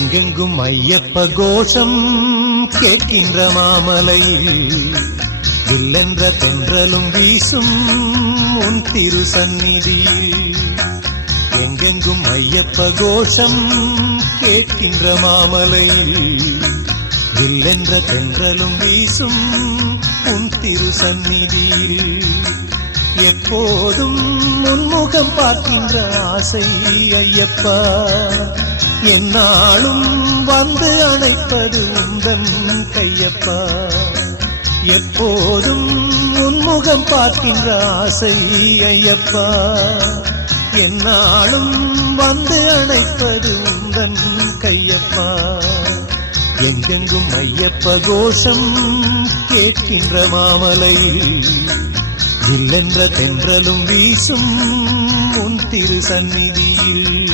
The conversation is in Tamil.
எங்கெங்கும் ஐயப்ப கோஷம் கேட்கின்ற மாமலையில் வில்லென்ற தென்றலும் வீசும் உன் திரு சந்நிதியில். எங்கெங்கும் ஐயப்ப கோஷம் கேட்கின்ற மாமலையில் வில்லென்ற தென்றலும் வீசும் உன் திரு சந்நிதியில். எப்போதும் உன்முகம் பார்க்கின்ற ஆசை ஐயப்பா, என்னாலும் வந்து அணைப்பது உந்தன் கையப்பா. எப்போதும் உன்முகம் பார்க்கின்ற ஆசை ஐயப்பா, என்னாலும் வந்து அணைப்பது உந்தன் கையப்பா. எங்கெங்கும் ஐயப்ப கோஷம் கேட்கின்ற மாமலையில் வில்லென்ற தென்றலும் வீசும் உன் திரு சந்நிதியில்.